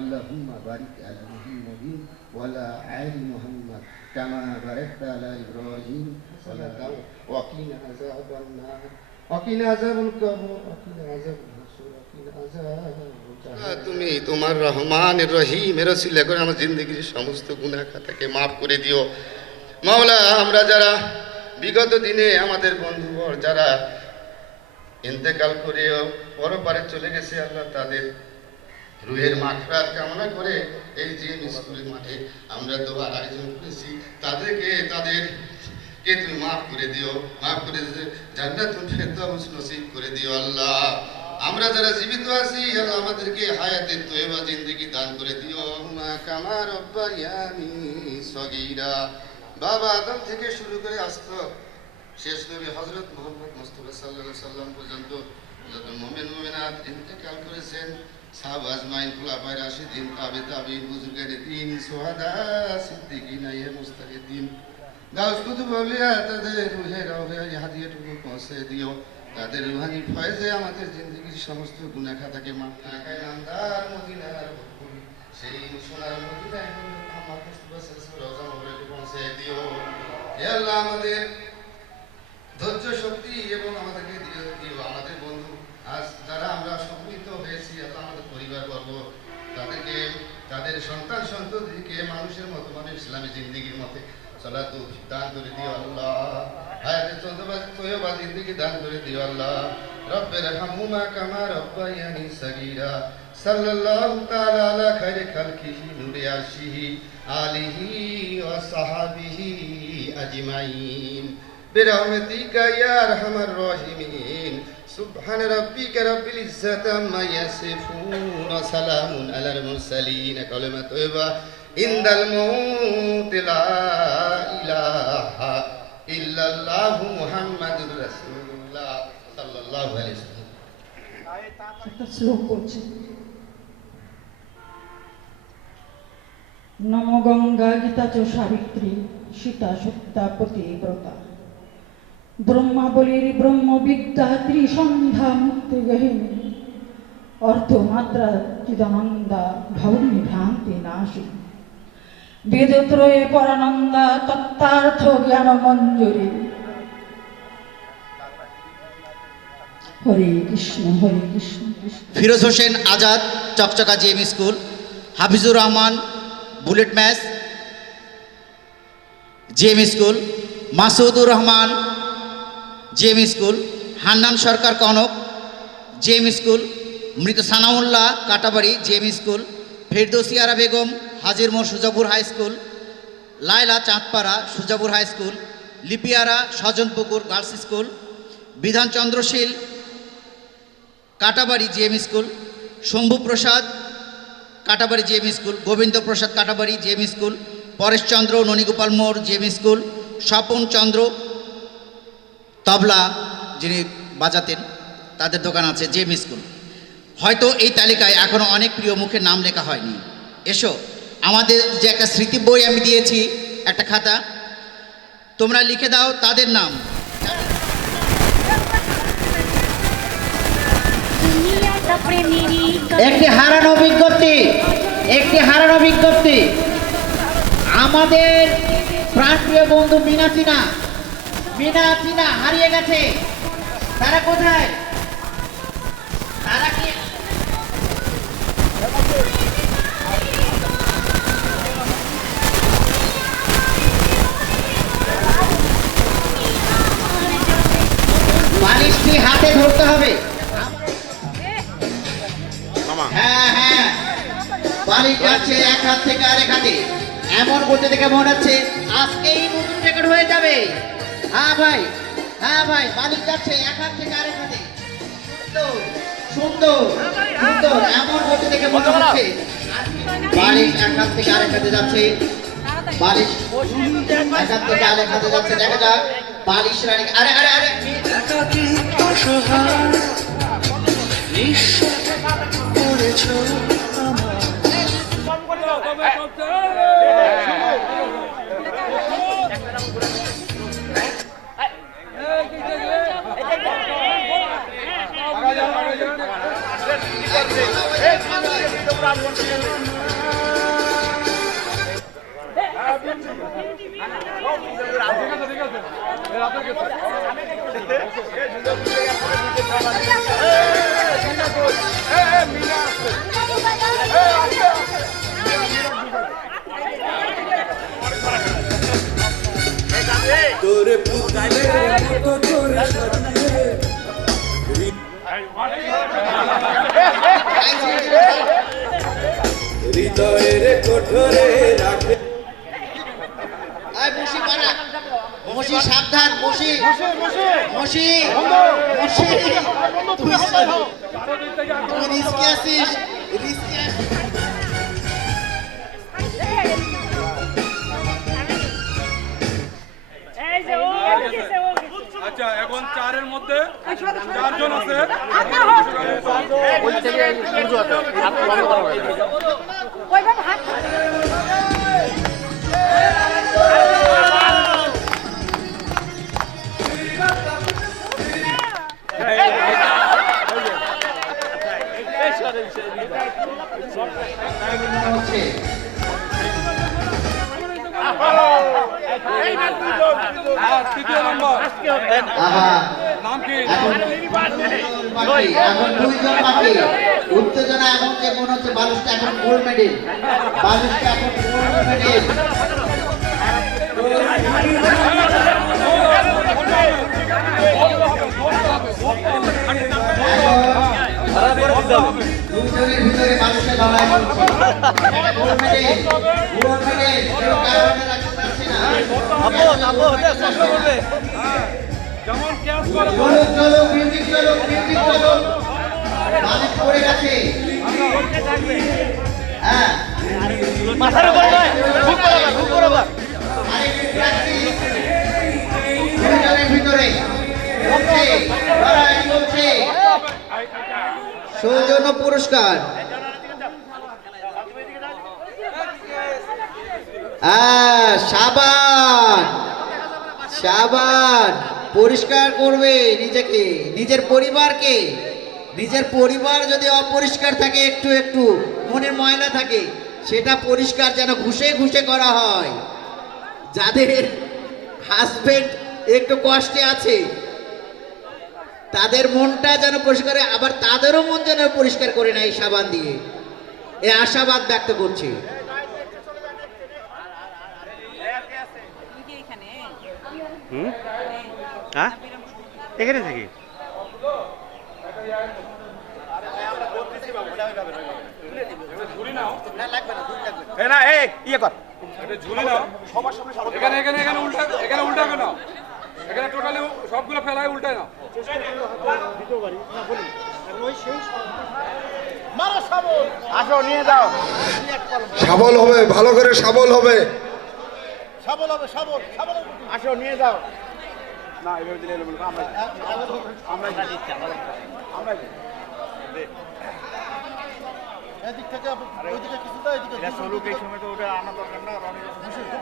আল্লাহুম্মা বারিক আলা মুহাম্মাদিন ওয়া আলা আলি মুহাম্মাদ কামা বারাকতা আলা ইব্রাহিম ওয়া কিনা আযাবান নার ওয়া কিনা আযাবাল কবর ওয়া কিনা আযাবাল হাসর ওয়া কিনা আযাবাল তুমি তোমার রহমানের রহিমের ওসিলা করে আমার জিন্দেগির সমস্ত গুনাহ খাতাকে মাফ করে দিও মাওলা। আমরা যারা বিগত দিনে আমাদের বন্ধুবর যারা ইন্তেকাল করেও পরপারে চলে গেছে আল্লাহ, তাদের রুহের মাগফিরাত কামনা করে এই যে স্কুলের মাঠে আমরা দোয়ার আয়োজন করেছি, তাদেরকে তুমি মাফ করে দিও, মাফ করে জান্নাতুল ফেরদাউস নসিব করে দিও আল্লাহ। আমরা যারা জীবিত আছি আল্লাহ আমাদেরকে হায়াতের তয়্যিবা জিন্দেগি দান করে দিও। মা কামা রব্বায়ানি সগীরা, বাবা আদম থেকে শুরু করে আসতো শেষ নবী হযরত মুহাম্মদ মুস্তাফা সাল্লাল্লাহু আলাইহি সাল্লাম পর্যন্ত যত মুমিন মুমিনাত ইন্তেকাল করেছেন, সাহাবা আজমাইন, খুলাফায়ে রাশিদিন, তাবিঈন, বুজুর্গানে দ্বীন, শুহাদা, সিদ্দিকিন, মুস্তাহিদিন, গাউস কুতুব আউলিয়া, তাদের রুহে রওহে হাদিয়াটুকু পৌঁছে দিও। তাদের রুহানি ফয়েজে আমাদের জিন্দেগির সমস্ত গুনাহ খাতাকে মাফ করে কায়নান্দার মদিনার ভরপুর সেই সোনার মদিনায় মুহাম্মদ মুস্তাফা সাল্লাল্লাহু আলাইহি রওজা মুবারকে পৌঁছে দিও। হে আল্লাহ, আমাদের ধৈর্য শক্তি এবং আমাদেরকে দিও। আমাদের বন্ধু আজ যারা আমরা সম্মিলিত হয়েছি আল্লাহ, আমাদের পরিবারবর্গ, তাদেরকে তাদের সন্তান সন্ততিকে মানুষের মতো মানে ইসলামী জিন্দেগির মতে চলার দান করে দিও আল্লাহ। হায়াতে তয়্যিবা জিন্দেগি দান করে দিও আল্লাহ। রব্বির হামহুমা কামা রব্বায়ানি সগীরা। সাল্লাল্লাহু তাআলা আলা খায়রি খালকিহি নূরে আরশিহি আলিহি ওয়া সাহাবিহি আজমাইন বিরহমাতিকা ইয়া আরহামার রাহিমিন। সুবহান রাব্বিকা রাব্বিল ইজ্জাতি আম্মা ইয়াসিফুন ওয়া সালামুন আলাল মুরসালিন। কালিমা তয়্যিবা ইনদাল মাউত লা ইলাহা ইল্লাল্লাহু মুহাম্মাদুর রাসূলুল্লাহ সাল্লাল্লাহু আলাইহি ওয়াসাল্লাম। একটা শ্লোক পড়ছি। নম গঙ্গা গীতা চ সাবিত্রী সীতা সত্যা পতিব্রতা ব্রহ্মাবলীর ব্রহ্মবিদ্যা ত্রিসন্ধ্যা মুক্তি গহিনী অর্ধমাত্রা চিদানন্দা ভৌমি ভ্রান্তি নাশী বেদত্রয়ে পরানন্দা তত্ত্বার্থ জ্ঞান মঞ্জুরি। হরে কৃষ্ণ হরে কৃষ্ণ কৃষ্ণ। Firoz Hossain Azad, Chakchaka GM school. হাফিজুর রহমান, বুলেট ম্যাচ, GM school. Masudur Rahman, GM school. Hannan Sarkar Kanak, GM school. মৃত Sanaullah, Katabari, GM school. Ferdousi Ara Begum, Hajir Mor, Sujapur high school. Laila, Chandpara, Sujapur high school. Lipiara, Swajanpukur girls school. Bidhan Chandrashil, Katabari, GM school. Shambhu Prasad, Katabari, GM school. Gobinda Prasad, Katabari, GM school. Pareshchandra, Nanigopal Mor, GM school. Swapan Chandra, তবলা যিনি বাজাতেন, তাদের দোকান আছে, জিএম স্কুল। হয়তো এই তালিকায় এখনও অনেক প্রিয় মুখের নাম লেখা হয়নি। এসো, আমাদের যে একটা স্মৃতি বই আমি দিয়েছি, একটা খাতা, তোমরা লিখে দাও তাদের নাম। একটি হারানো বিজ্ঞপ্তি, আমাদের প্রাণপ্রিয় বন্ধু মিনাচিনা হারিয়ে গেছে। তারা কোথায়? তারা কি বালিশটি হাতে ধরতে হবে। হ্যাঁ, বালিশ যাচ্ছে এক হাত থেকে আরেক হাতে। এমন করতে দেখে মনে হচ্ছে আজকেই নতুন রেকর্ড হয়ে যাবে। হ্যাঁ ভাই, বালিশ যাচ্ছে এক হাত থেকে আরেক হাতে। সুন্দর, এমন করতে দেখে মনে হচ্ছে বালিশ এক হাত থেকে আরেক হাতে যাচ্ছে। বালিশ এক হাত থেকে আরেক হাতে যাচ্ছে। দেখা যাক বালিশ রানী। আরে Hey, তোরে পুকাইলে মতো তোরে সাজিয়ে হৃদয়ের কোঠরে রাখে। মসি সাবধান, মসি মসি মসি, তুই রিস্কে আছিস, রিস্কে আছিস। আচ্ছা এখন চারের মধ্যে চারজন আছে। তৃতীয় নম্বর নাম কি? এখন দুইজন বাকি। উত্তেজনা এমন যে মনে হচ্ছে বালুসটা এখন গোল্ড মেডেল, বালুসটা এখন গোল্ড মেডেল। দুজনের ভিতরে বালুসের লড়াই চলছে। গোল্ড মেডেল, গোল্ড মেডেল, কেউ কারণে রাখতে পারছে না। যেমন ক্যাশ করে চলো চলো, মিউজিক চলো, মিউজিক চলো। বালুস পড়ে গেছে। হ্যাঁ, মাথার উপরে নয়, খুব বরাবর, খুব বরাবর। আরেকটু প্র্যাকটিস। দুজনের ভিতরে চলছে, লড়াই চলছে। সৌজন্য পুরস্কার। সাবান সাবান, পরিষ্কার করবে নিজেকে, নিজের পরিবারকে। নিজের পরিবার যদি অপরিষ্কার থাকে, একটু একটু মনের ময়লা থাকে, সেটা পরিষ্কার যেন ঘুষে ঘুষে করা হয়। যাদের হাজবেন্ড একটু কষ্টে আছে, তাদের মনটা যেন পরিষ্কার, আবার তাদেরও মন যেন পরিষ্কার করে নেয় এই সাবান দিয়ে। এই আশাবাদ ব্যক্ত করছি। হ্যাঁ, এখানে থেকে ঝুলি নাও। এখানে এখানে এখানে উল্টা, এখানে উল্টা কেন? এখানে টোটালি সবগুলো ফেলায় উল্টায় নাও। শাবল হবে, ভালো করে শাবল হবে। না এভাবে দিলে আমরা চলুক, এই সময় তো ওটা আনা দরকার না।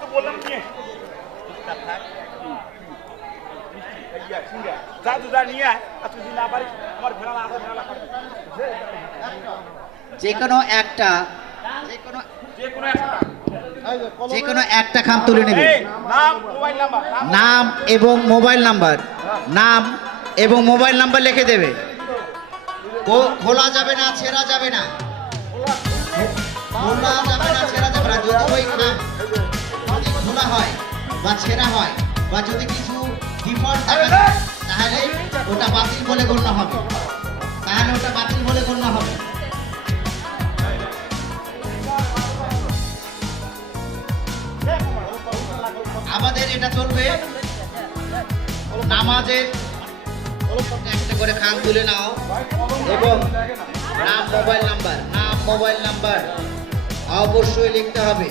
তো বললাম নিয়ে যা তুই যা নিয়ে আয়, আর তুই না পারিস আমার ভেড়া আছে, ভেড়া যে কোনো একটা, যে কোনো যে কোনো একটা যে কোনো একটা খাম তুলে নেবে। নাম, মোবাইল নাম্বার, নাম এবং মোবাইল নাম্বার, নাম এবং মোবাইল নাম্বার লিখে দেবে। খোলা যাবে না, ছেঁড়া যাবে না, খোলা যাবে না, ছেঁড়া যাবে না। যদি ওই খাম যদি খোলা হয় বা ছেঁড়া হয় বা যদি কিছু ডিফল্ট থাকে, তাহলে ওটা বাতিল বলে গণ্য হবে, তাহলে ওটা বাতিল বলে গণ্য হবে। আমাদের এটা চলবে নামাজের একটা করে খাম তুলে নাও এবং নাম মোবাইল নাম্বার, নাম মোবাইল নাম্বার অবশ্যই লিখতে হবে,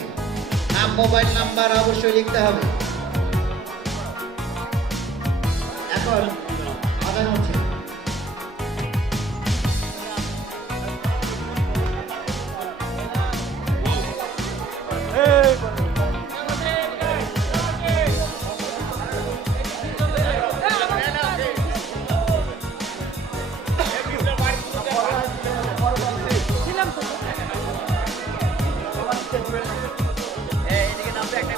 নাম মোবাইল নাম্বার অবশ্যই লিখতে হবে। এখন আদান হচ্ছে। এদিকে নামতে একটা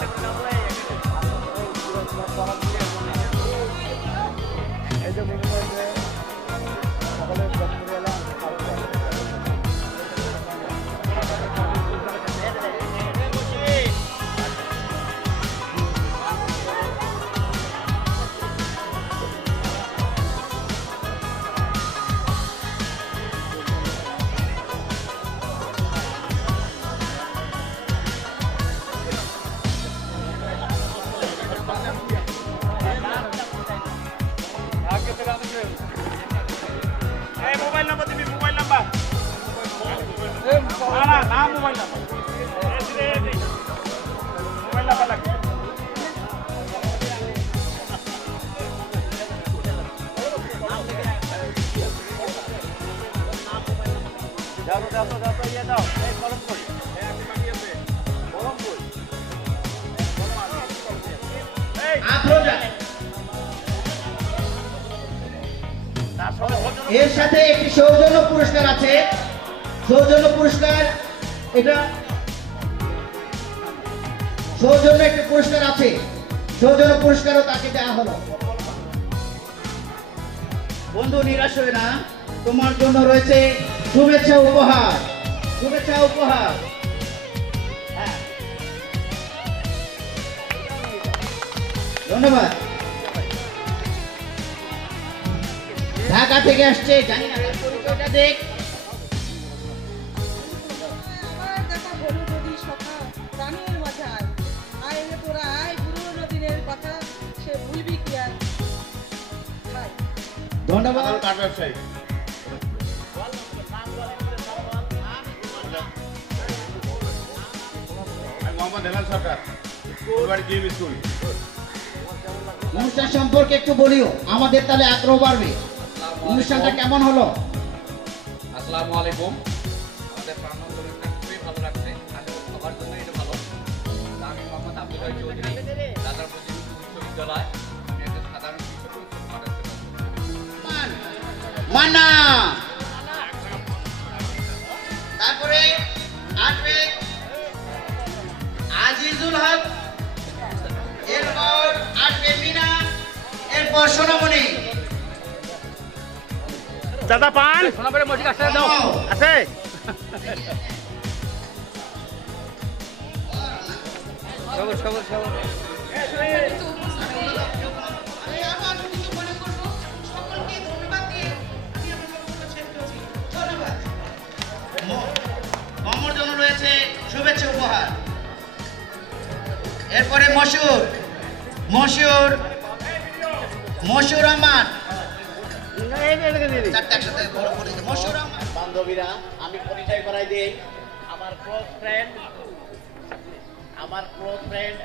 মোবাইল নাম্বার মোবাইল নাম্বার লাগবে আফরোজা এর সাথে একটি সৌজন্য পুরস্কার আছে। সৌজন্য পুরস্কার, এটা সৌজন্য একটি পুরস্কার আছে, সৌজন্য পুরস্কারও তাকে দেওয়া হলো। বন্ধু নিরাশ হয়ে না, তোমার জন্য রয়েছে শুভেচ্ছা উপহার। শুভেচ্ছা উপহার, হ্যাঁ, ধন্যবাদ। ঢাকা থেকে আসছে, জানি না তার পরিচয়টা দেখ। আমার দেখা হলো যদি সখা প্রাণের মাথায় আয় রে তোরা আয় পুরনো দিনের কথা সে ভুলবি কি আর খায় ধন্যবাদ। অনুষ্ঠান সম্পর্কে একটু বলিও, আমাদের তাহলে আগ্রহ বাড়বে। অনুষ্ঠানটা কেমন হলো? আসসালামু আলাইকুম। আমাদের প্রাণবন্ত অনুষ্ঠান খুবই ভালো লাগছে, আসলে সবার জন্য এটা ভালো। আমি মোহাম্মদ আব্দুল হাই চৌধুরী, রাজারপুর উচ্চ বিদ্যালয়। আমি একটা সাধারণ শিক্ষক মান্না, তারপরে আসবে আজিজুল হক, এরপর আসবে মিনা, এরপর সোনামণি। দাদা পান সোনাপুরে মসজিদ আসতে দাও আছে সবর সবর সবর মামার জন্য রয়েছে শুভেচ্ছা উপহার। এরপরে মশিউর, মশিউর, মশিউর রহমান, চারটা একসাথে বড় পরিচয়। মশিউর রহমান। বান্ধবীরা, আমি পরিচয় করাই দিই। আমার ক্লোজ ফ্রেন্ড